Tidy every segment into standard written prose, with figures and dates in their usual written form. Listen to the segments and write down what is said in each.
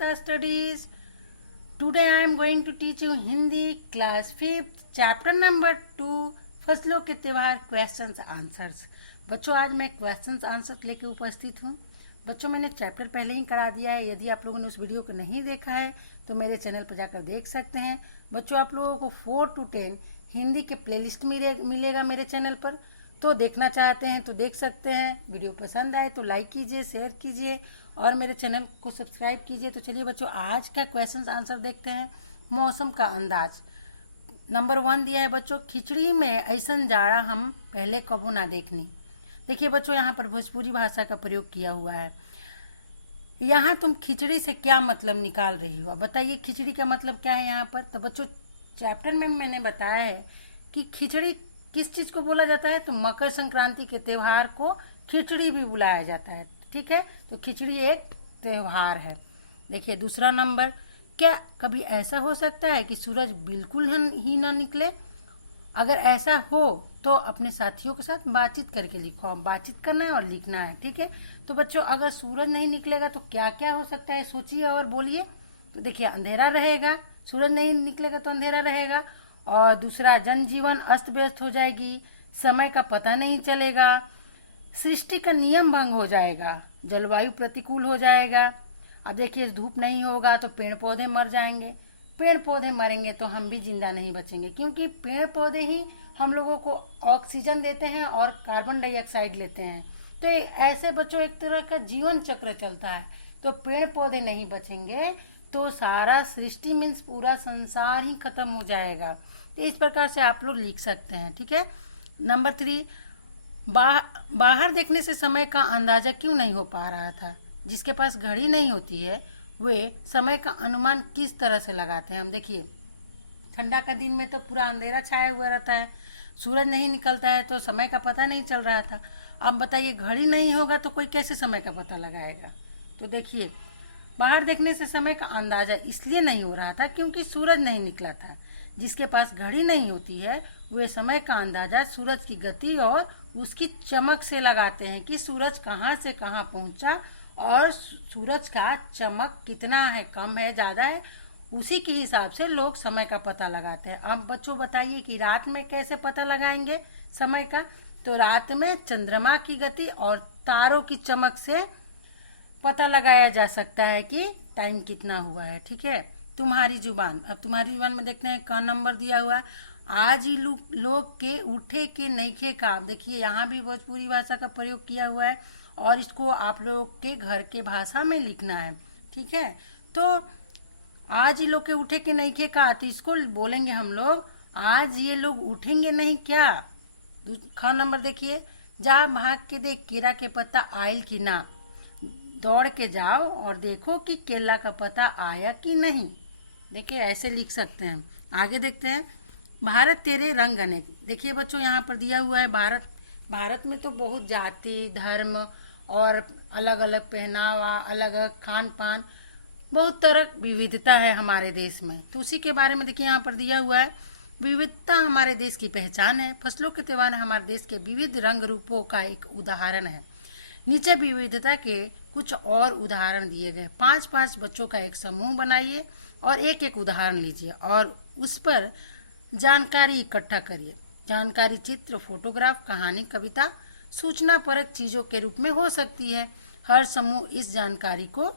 Samanta Studies. Today I am going to teach you Hindi class 5th chapter number 2 फसलों के त्योहार questions answers. बच्चों आज मैं क्वेश्चंस आंसर लेके उपस्थित हूँ। बच्चों मैंने चैप्टर पहले ही करा दिया है। यदि आप लोगों ने उस वीडियो को नहीं देखा है तो मेरे चैनल पर जाकर देख सकते हैं। बच्चों आप लोगों को 4 to 10 हिंदी के प्लेलिस्ट मिलेगा मेरे चैनल पर, तो देखना चाहते हैं तो देख सकते हैं। वीडियो पसंद आए तो लाइक कीजिए, शेयर कीजिए और मेरे चैनल को सब्सक्राइब कीजिए। तो चलिए बच्चों आज का क्वेश्चन आंसर देखते हैं। मौसम का अंदाज नंबर 1 दिया है बच्चों, खिचड़ी में ऐसन जाड़ा हम पहले कबू ना देखनी। देखिए बच्चों यहाँ पर भोजपुरी भाषा का प्रयोग किया हुआ है। यहाँ तुम खिचड़ी से क्या मतलब निकाल रही हो, बताइए खिचड़ी का मतलब क्या है यहाँ पर। तो बच्चों चैप्टर में मैंने बताया है कि खिचड़ी किस चीज़ को बोला जाता है, तो मकर संक्रांति के त्यौहार को खिचड़ी भी बुलाया जाता है। ठीक है, तो खिचड़ी एक त्यौहार है। देखिए दूसरा नंबर, क्या कभी ऐसा हो सकता है कि सूरज बिल्कुल ही ना निकले? अगर ऐसा हो तो अपने साथियों के साथ बातचीत करके लिखो। बातचीत करना है और लिखना है। ठीक है, तो बच्चों अगर सूरज नहीं निकलेगा तो क्या क्या हो सकता है, सोचिए और बोलिए। तो देखिए अंधेरा रहेगा, सूरज नहीं निकलेगा तो अंधेरा रहेगा। और दूसरा, जनजीवन अस्त व्यस्त हो जाएगी, समय का पता नहीं चलेगा, सृष्टि का नियम भंग हो जाएगा, जलवायु प्रतिकूल हो जाएगा। अब देखिए धूप नहीं होगा तो पेड़ पौधे मर जाएंगे, पेड़ पौधे मरेंगे तो हम भी जिंदा नहीं बचेंगे, क्योंकि पेड़ पौधे ही हम लोगों को ऑक्सीजन देते हैं और कार्बन डाइऑक्साइड लेते हैं। तो ऐसे बच्चों एक तरह का जीवन चक्र चलता है। तो पेड़ पौधे नहीं बचेंगे तो सारा सृष्टि मीन्स पूरा संसार ही खत्म हो जाएगा। तो इस प्रकार से आप लोग लिख सकते हैं। ठीक है, नंबर 3, बाहर देखने से समय का अंदाजा क्यों नहीं हो पा रहा था? जिसके पास घड़ी नहीं होती है वे समय का अनुमान किस तरह से लगाते हैं? हम देखिए ठंडा का दिन में तो पूरा अंधेरा छाया हुआ रहता है, सूरज नहीं निकलता है तो समय का पता नहीं चल रहा था। अब बताइए घड़ी नहीं होगा तो कोई कैसे समय का पता लगाएगा? तो देखिए बाहर देखने से समय का अंदाजा इसलिए नहीं हो रहा था क्योंकि सूरज नहीं निकला था। जिसके पास घड़ी नहीं होती है वे समय का अंदाजा सूरज की गति और उसकी चमक से लगाते हैं कि सूरज कहाँ से कहाँ पहुँचा और सूरज का चमक कितना है, कम है, ज़्यादा है, उसी के हिसाब से लोग समय का पता लगाते हैं। अब बच्चों बताइए कि रात में कैसे पता लगाएंगे समय का? तो रात में चंद्रमा की गति और तारों की चमक से पता लगाया जा सकता है कि टाइम कितना हुआ है। ठीक है, तुम्हारी जुबान। अब तुम्हारी जुबान में देखते हैं का नंबर दिया हुआ है, आज ही लोग के उठे के नईखे का। देखिए यहाँ भी भोजपुरी भाषा का प्रयोग किया हुआ है और इसको आप लोग के घर के भाषा में लिखना है। ठीक है, तो आज ही लोग के उठे के नईखे का, तो इसको बोलेंगे हम लोग आज ये लोग उठेंगे नहीं क्या। ख नंबर देखिए, जा भाग के देख केला के पत्ता आयल की ना, दौड़ के जाओ और देखो कि केला का पत्ता आया कि नहीं। देखिए ऐसे लिख सकते हैं। आगे देखते हैं, भारत तेरे रंग अनेक। देखिए बच्चों यहाँ पर दिया हुआ है भारत में तो बहुत जाति धर्म और अलग अलग पहनावा, अलग अलग खान पान, बहुत तरह विविधता है हमारे देश में। तो उसी के बारे में देखिए यहाँ पर दिया हुआ है, विविधता हमारे देश की पहचान है। फसलों के त्यौहार हमारे देश के विविध रंग रूपों का एक उदाहरण है। नीचे विविधता के कुछ और उदाहरण दिए गए। 5-5 बच्चों का एक समूह बनाइए और एक एक उदाहरण लीजिए और उस पर जानकारी इकट्ठा करिए। जानकारी चित्र, फोटोग्राफ, कहानी, कविता, सूचना परक चीजों के रूप में हो सकती है। हर समूह इस जानकारी को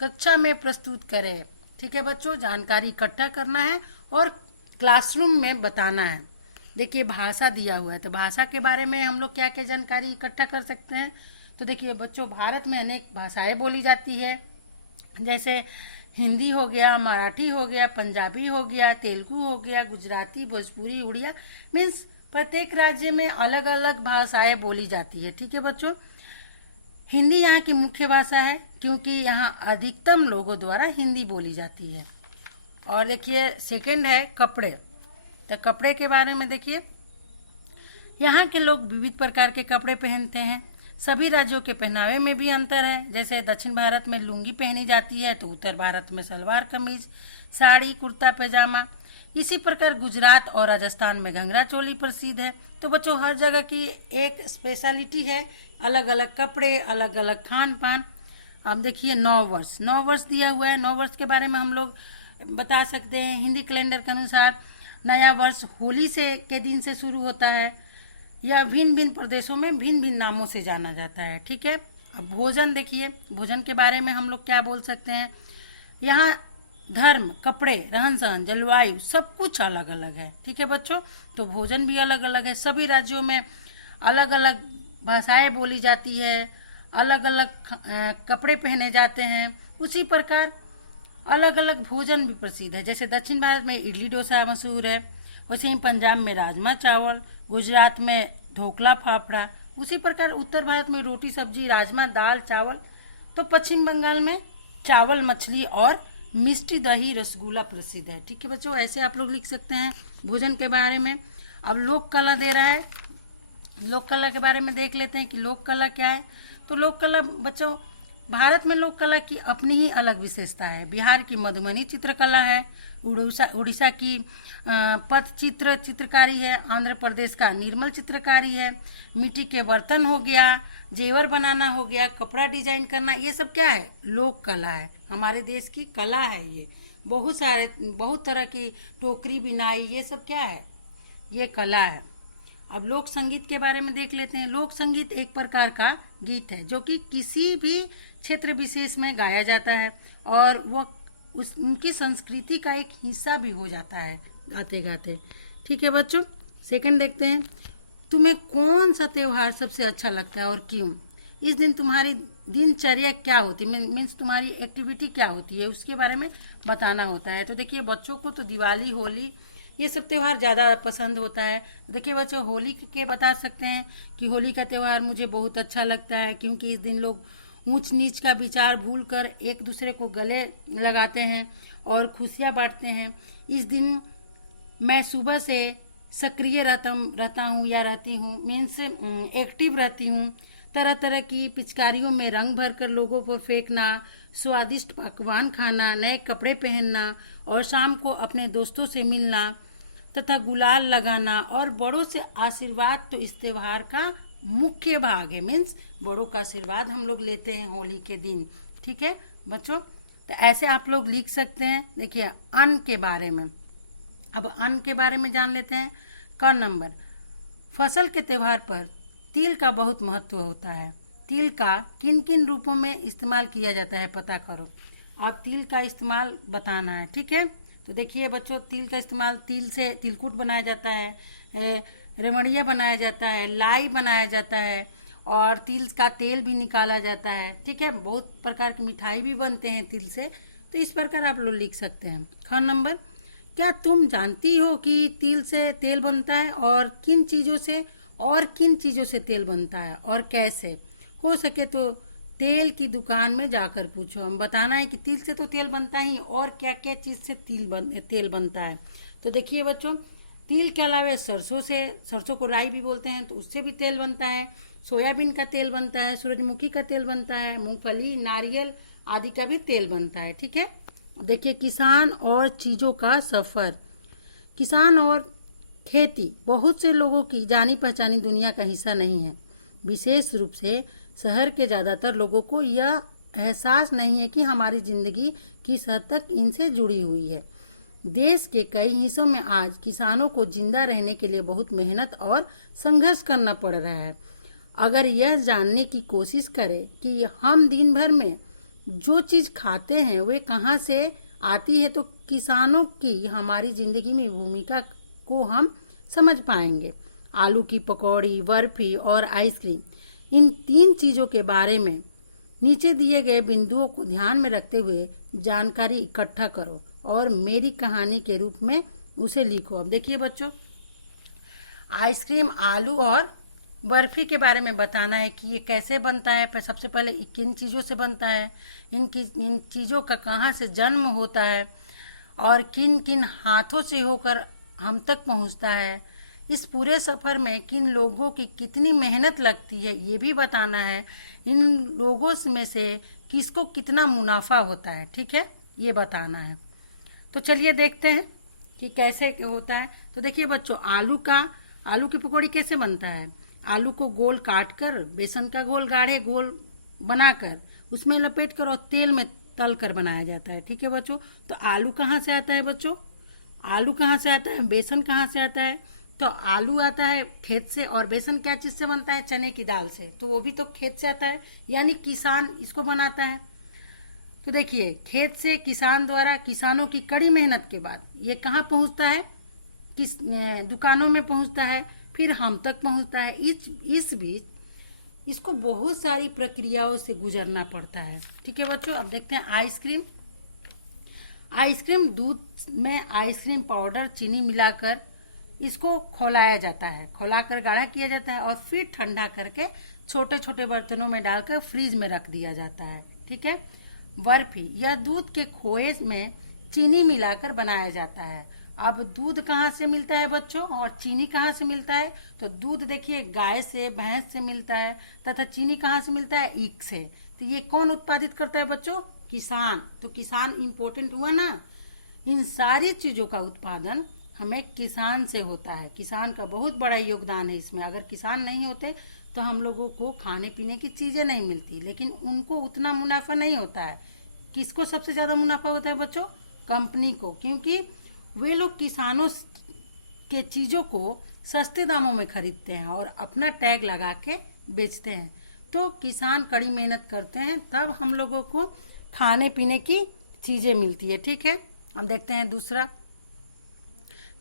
कक्षा में प्रस्तुत करे। ठीक है बच्चों, जानकारी इकट्ठा करना है और क्लासरूम में बताना है। देखिए भाषा दिया हुआ है, तो भाषा के बारे में हम लोग क्या क्या जानकारी इकट्ठा कर सकते हैं? तो देखिए बच्चों भारत में अनेक भाषाएं बोली जाती है, जैसे हिंदी हो गया, मराठी हो गया, पंजाबी हो गया, तेलुगु हो गया, गुजराती, भोजपुरी, उड़िया, मीन्स प्रत्येक राज्य में अलग अलग भाषाएं बोली जाती है। ठीक है बच्चों, हिंदी यहाँ की मुख्य भाषा है क्योंकि यहाँ अधिकतम लोगों द्वारा हिंदी बोली जाती है। और देखिए सेकंड है कपड़े। तो कपड़े के बारे में देखिए, यहाँ के लोग विविध प्रकार के कपड़े पहनते हैं। सभी राज्यों के पहनावे में भी अंतर है, जैसे दक्षिण भारत में लुंगी पहनी जाती है तो उत्तर भारत में सलवार कमीज, साड़ी, कुर्ता पैजामा। इसी प्रकार गुजरात और राजस्थान में घंघरा चोली प्रसिद्ध है। तो बच्चों हर जगह की एक स्पेशलिटी है, अलग अलग कपड़े, अलग अलग खान पान। अब देखिए 9 वर्ष, 9 वर्ष दिया हुआ है। 9 वर्ष के बारे में हम लोग बता सकते हैं। हिंदी कैलेंडर के अनुसार नया वर्ष होली से के दिन से शुरू होता है। यह भिन्न भिन्न प्रदेशों में भिन्न भिन्न नामों से जाना जाता है। ठीक है। अब भोजन देखिए, भोजन के बारे में हम लोग क्या बोल सकते हैं। यहाँ धर्म, कपड़े, रहन सहन, जलवायु सब कुछ अलग अलग है। ठीक है बच्चों, तो भोजन भी अलग अलग है। सभी राज्यों में अलग अलग भाषाएं बोली जाती है, अलग अलग कपड़े पहने जाते हैं। उसी प्रकार अलग अलग भोजन भी प्रसिद्ध है। जैसे दक्षिण भारत में इडली डोसा मशहूर है, वैसे ही पंजाब में राजमा चावल, गुजरात में ढोकला फाफड़ा। उसी प्रकार उत्तर भारत में रोटी सब्जी, राजमा दाल चावल। तो पश्चिम बंगाल में चावल मछली और मिष्टी दही रसगुल्ला प्रसिद्ध है। ठीक है बच्चों, ऐसे आप लोग लिख सकते हैं भोजन के बारे में। अब लोक कला दे रहा है, लोक कला के बारे में देख लेते हैं कि लोक कला क्या है। तो लोक कला बच्चों, भारत में लोक कला की अपनी ही अलग विशेषता है। बिहार की मधुबनी चित्रकला है, उड़ीसा की पटचित्र चित्रकारी है, आंध्र प्रदेश का निर्मल चित्रकारी है, मिट्टी के बर्तन हो गया, जेवर बनाना हो गया, कपड़ा डिजाइन करना, ये सब क्या है, लोक कला है। हमारे देश की कला है ये। बहुत तरह की टोकरी बिनाई, ये सब क्या है, ये कला है। अब लोक संगीत के बारे में देख लेते हैं। लोक संगीत एक प्रकार का गीत है जो कि किसी भी क्षेत्र विशेष में गाया जाता है और वह उनकी संस्कृति का एक हिस्सा भी हो जाता है गाते गाते। ठीक है बच्चों, सेकंड देखते हैं। तुम्हें कौन सा त्योहार सबसे अच्छा लगता है और क्यों? इस दिन तुम्हारी दिनचर्या क्या होती है, मीन्स तुम्हारी एक्टिविटी क्या होती है, उसके बारे में बताना होता है। तो देखिए बच्चों को तो दिवाली, होली, ये सब त्यौहार ज़्यादा पसंद होता है। देखिए बच्चों, होली के बता सकते हैं कि होली का त्यौहार मुझे बहुत अच्छा लगता है क्योंकि इस दिन लोग ऊंच नीच का विचार भूलकर एक दूसरे को गले लगाते हैं और खुशियाँ बांटते हैं। इस दिन मैं सुबह से सक्रिय रहता हूँ या रहती हूँ, मीन्स एक्टिव रहती हूँ। तरह तरह की पिचकारियों में रंग भरकर लोगों पर फेंकना, स्वादिष्ट पकवान खाना, नए कपड़े पहनना और शाम को अपने दोस्तों से मिलना तथा गुलाल लगाना और बड़ों से आशीर्वाद तो इस त्योहार का मुख्य भाग है। मीन्स बड़ों का आशीर्वाद हम लोग लेते हैं होली के दिन। ठीक है बच्चों, तो ऐसे आप लोग लिख सकते हैं। देखिए अन्न के बारे में, अब अन्न के बारे में जान लेते हैं। क नंबर, फसल के त्यौहार पर तिल का बहुत महत्व होता है। तिल का किन किन रूपों में इस्तेमाल किया जाता है पता करो। अब तिल का इस्तेमाल बताना है। ठीक है, तो देखिए बच्चों, तिल का इस्तेमाल, तिल से तिलकुट बनाया जाता है, रेवड़िया बनाया जाता है, लाई बनाया जाता है और तिल का तेल भी निकाला जाता है। ठीक है, बहुत प्रकार की मिठाई भी बनते हैं तिल से। तो इस प्रकार आप लोग लिख सकते हैं। ख नंबर, क्या तुम जानती हो कि तिल से तेल बनता है और किन चीज़ों से तेल बनता है और कैसे? हो सके तो तेल की दुकान में जाकर पूछो। हम बताना है कि तिल से तो तेल बनता ही, और क्या क्या चीज़ से तेल बनता है। तो देखिए बच्चों, तिल के अलावा सरसों को राई भी बोलते हैं, तो उससे भी तेल बनता है। सोयाबीन का तेल बनता है, सूरजमुखी का तेल बनता है, मूंगफली, नारियल आदि का भी तेल बनता है। ठीक है, देखिए किसान और चीज़ों का सफ़र। किसान और खेती बहुत से लोगों की जानी पहचानी दुनिया का हिस्सा नहीं है। विशेष रूप से शहर के ज़्यादातर लोगों को यह एहसास नहीं है कि हमारी ज़िंदगी किस हद तक इनसे जुड़ी हुई है। देश के कई हिस्सों में आज किसानों को जिंदा रहने के लिए बहुत मेहनत और संघर्ष करना पड़ रहा है। अगर यह जानने की कोशिश करें कि हम दिन भर में जो चीज़ खाते हैं वे कहाँ से आती है, तो किसानों की हमारी ज़िंदगी में भूमिका को हम समझ पाएंगे। आलू की पकौड़ी, बर्फी और आइसक्रीम, इन 3 चीज़ों के बारे में नीचे दिए गए बिंदुओं को ध्यान में रखते हुए जानकारी इकट्ठा करो और मेरी कहानी के रूप में उसे लिखो। अब देखिए बच्चों, आइसक्रीम, आलू और बर्फी के बारे में बताना है कि ये कैसे बनता है। पर सबसे पहले किन चीज़ों से बनता है, इन चीज़ों का कहाँ से जन्म होता है और किन किन हाथों से होकर हम तक पहुँचता है। इस पूरे सफ़र में किन लोगों की कितनी मेहनत लगती है ये भी बताना है। इन लोगों में से किसको कितना मुनाफा होता है। ठीक है, ये बताना है। तो चलिए देखते हैं कि कैसे होता है। तो देखिए बच्चों, आलू की पकौड़ी कैसे बनता है। आलू को गोल काट कर बेसन का घोल गाढ़े गोल बनाकर उसमें लपेट कर और तेल में तल कर बनाया जाता है। ठीक है बच्चों। तो आलू कहाँ से आता है बच्चों? आलू कहाँ से आता है? बेसन कहाँ से आता है? तो आलू आता है खेत से, और बेसन क्या चीज से बनता है? चने की दाल से, तो वो भी तो खेत से आता है, यानी किसान इसको बनाता है। तो देखिए, खेत से किसान द्वारा किसानों की कड़ी मेहनत के बाद ये कहाँ पहुंचता है? किस दुकानों में पहुंचता है, फिर हम तक पहुंचता है। इस बीच इसको बहुत सारी प्रक्रियाओं से गुजरना पड़ता है। ठीक है बच्चों। अब देखते हैं आइसक्रीम। आइसक्रीम दूध में आइसक्रीम पाउडर चीनी मिलाकर इसको खौलाया जाता है, खौलाकर गाढ़ा किया जाता है और फिर ठंडा करके छोटे छोटे बर्तनों में डालकर फ्रीज में रख दिया जाता है। ठीक है। बर्फी, यह दूध के खोए में चीनी मिलाकर बनाया जाता है। अब दूध कहाँ से मिलता है बच्चों और चीनी कहाँ से मिलता है? तो दूध देखिए गाय से, भैंस से मिलता है, तथा चीनी कहाँ से मिलता है? ईख से। तो ये कौन उत्पादित करता है बच्चों? किसान। तो किसान इम्पोर्टेंट हुआ ना। इन सारी चीजों का उत्पादन हमें किसान से होता है। किसान का बहुत बड़ा योगदान है इसमें। अगर किसान नहीं होते तो हम लोगों को खाने पीने की चीजें नहीं मिलती, लेकिन उनको उतना मुनाफा नहीं होता है। किसको सबसे ज्यादा मुनाफा होता है बच्चों? कंपनी को, क्योंकि वे लोग किसानों के चीजों को सस्ते दामों में खरीदते हैं और अपना टैग लगा के बेचते हैं। तो किसान कड़ी मेहनत करते हैं, तब हम लोगों को खाने पीने की चीजें मिलती है। ठीक है। अब देखते हैं दूसरा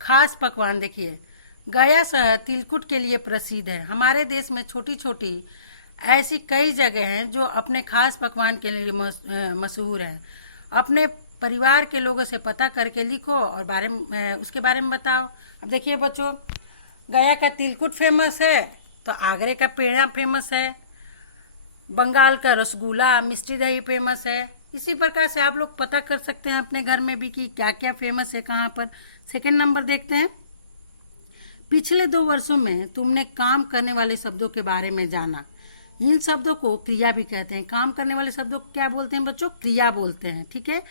खास पकवान। देखिए, गया शहर तिलकुट के लिए प्रसिद्ध है। हमारे देश में छोटी छोटी ऐसी कई जगह हैं जो अपने खास पकवान के लिए मशहूर हैं। अपने परिवार के लोगों से पता करके लिखो और उसके बारे में बताओ। अब देखिए बच्चों, गया का तिलकुट फेमस है, तो आगरे का पेड़ा फेमस है, बंगाल का रसगुल्ला, मिष्टी दही फेमस है। इसी प्रकार से आप लोग पता कर सकते हैं अपने घर में भी कि क्या क्या फेमस है कहाँ पर। सेकंड नंबर देखते हैं, पिछले 2 वर्षों में तुमने काम करने वाले शब्दों के बारे में जाना। इन शब्दों को क्रिया भी कहते हैं। काम करने वाले शब्दों को क्या बोलते हैं बच्चों? क्रिया बोलते हैं। ठीक है।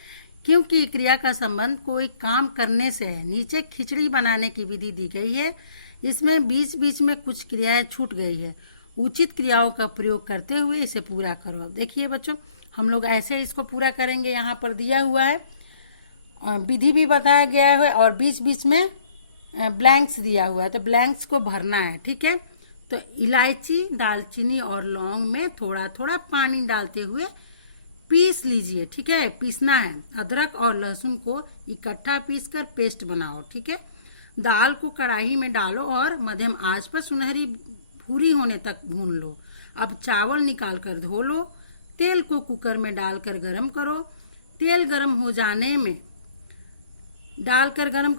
क्योंकि क्रिया का संबंध कोई काम करने से है। नीचे खिचड़ी बनाने की विधि दी गई है, इसमें बीच बीच में कुछ क्रियाएं छूट गई है। उचित क्रियाओं का प्रयोग करते हुए इसे पूरा करो। अब देखिए बच्चों, हम लोग ऐसे इसको पूरा करेंगे। यहाँ पर दिया हुआ है, विधि भी बताया गया है और बीच बीच में ब्लैंक्स दिया हुआ है, तो ब्लैंक्स को भरना है। ठीक है। तो इलायची, दालचीनी और लौंग में थोड़ा थोड़ा पानी डालते हुए पीस लीजिए। ठीक है, पीसना है। अदरक और लहसुन को इकट्ठा पीसकर पेस्ट बनाओ। ठीक है। दाल को कढ़ाई में डालो और मध्यम आंच पर सुनहरी भूरी होने तक भून लो। अब चावल निकाल कर धो लो। तेल को कुकर में डालकर गरम करो। तेल गरम हो जाने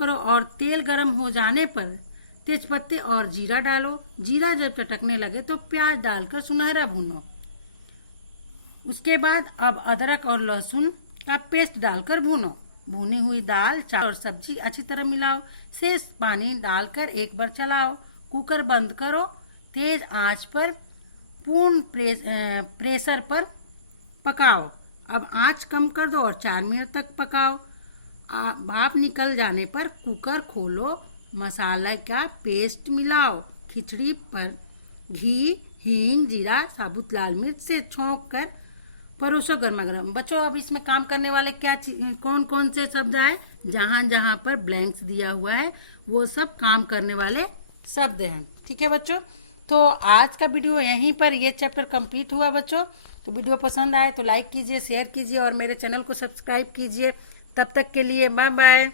और तेल गरम हो जाने पर तेजपत्ते और जीरा डालो। जीरा जब चटकने लगे तो प्याज डालकर सुनहरा भूनो। उसके बाद अब अदरक और लहसुन का पेस्ट डालकर भूनो। भुनी हुई दाल, चावल और सब्जी अच्छी तरह मिलाओ। शेष पानी डालकर एक बार चलाओ। कुकर बंद करो। तेज आंच पर पूर्ण प्रेशर पर पकाओ। अब आंच कम कर दो और 4 मिनट तक पकाओ। भाप निकल जाने पर कुकर खोलो। मसाला का पेस्ट मिलाओ। खिचड़ी पर घी, हींग, जीरा, साबुत लाल मिर्च से छौंक कर परोसो गर्मा गर्म। बच्चों, अब इसमें काम करने वाले कौन कौन से शब्द आए? जहाँ जहाँ पर ब्लैंक्स दिया हुआ है वो सब काम करने वाले शब्द हैं। ठीक है बच्चों। तो आज का वीडियो यहीं पर ये चैप्टर कंप्लीट हुआ बच्चों। तो वीडियो पसंद आए तो लाइक कीजिए, शेयर कीजिए और मेरे चैनल को सब्सक्राइब कीजिए। तब तक के लिए बाय बाय।